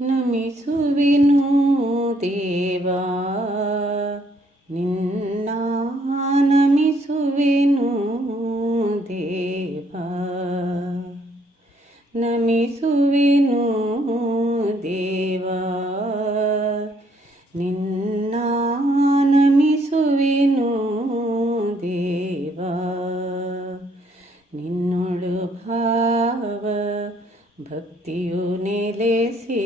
ನಮಿಸುವೆನು ದೇವಾ ನಿನ್ನ ನಮಿಸುವೆನು ದೇವಾ ನಮಿಸುವೆನು ದೇವಾ ನಿನ್ನ ನಮಿಸುವೆನು ದೇವಾ ನಿನ್ನೊಳು ಭಾವ ಭಕ್ತಿಯು ನೆಲೆಸಿ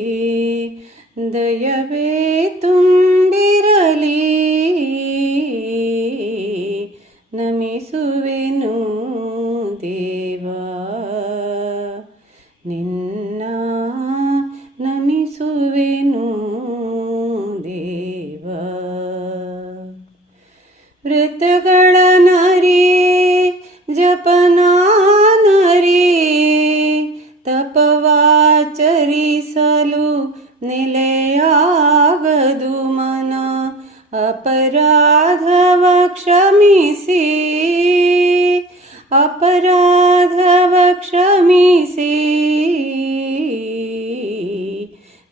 ದಯವೇ ತುಂಬಿರಲಿ ನಮಿಸುವೆನು ದೇವಾ ನಿನ್ನ ನಮಿಸುವೆನು ದೇವಾ ವ್ರತಗಳ ನರಿಯೇ ಜಪನಾ ತಪವಾಚರಿಸಲು ನೆಲೆಯಾಗದು ಮನ ಅಪರಾಧವ ಕ್ಷಮಿಸಿ ಅಪರಾಧವ ಕ್ಷಮಿಸಿ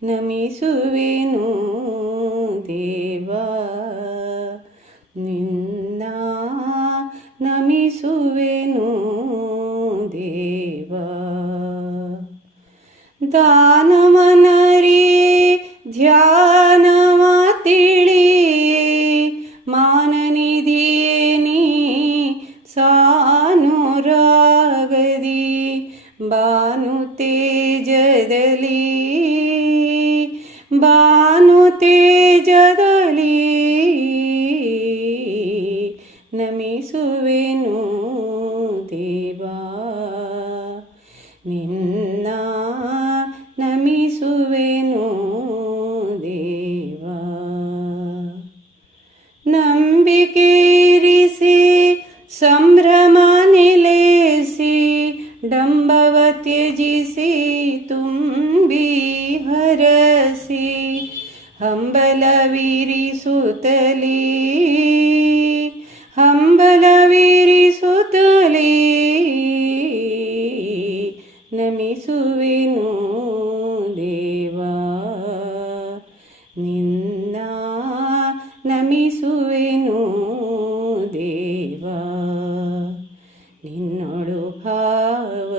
ನಮಿಸುವೆನು ದೇವಾ ನಿನ್ನ ನಮಿಸುವೆನು ದೇವಾ ದಾನವನರಿಯೇ ಧ್ಯಾನವ ತಿಳಿಯೇ ಮಾನನಿಧಿಯೇ ನೀ ಸಾನುರಾಗದಿ ಭಾನು ತೇಜದಲ್ಲಿ ಭಾನು ತೇಜದಲ್ಲಿ ನಮಿಸುವೆನು ದೇವಾ ನಿನ್ನ ನಮಿಸುವೆನು ದೇವಾ ನಂಬಿಕೆ ಇರಿಸಿ ಸಂಭ್ರಮ ನಿಲ್ಲಿಸಿ ಡಂಬವ ತ್ಯಜಿಸಿ ತುಂಬಿ ಹರಸಿ ಹಂಬಲವಿರಿಸುತ್ತಲೀ ಹಂಬಲವಿರಿಸುತ್ತಲೀ ನಮಿಸುವೆನು ದೇವಾ ನಿನ್ನ ನಮಿಸುವೆನು ದೇವಾ ನಿನ್ನೊಳು ಭಾವ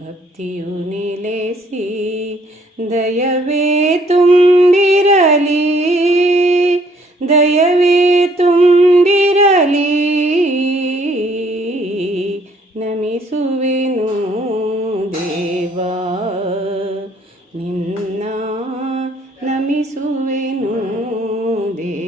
ಭಕ್ತಿಯು ನೆಲೆಸಿ ದಯವೇ ತುಂಬಿರಲಿ ದಯವೇ ತುಂಬಿರಲಿ ನಮಿಸುವೆನು ದೇವಾ ನಿನ್ನ ನಮಿಸುವೆನು ದೇವಾ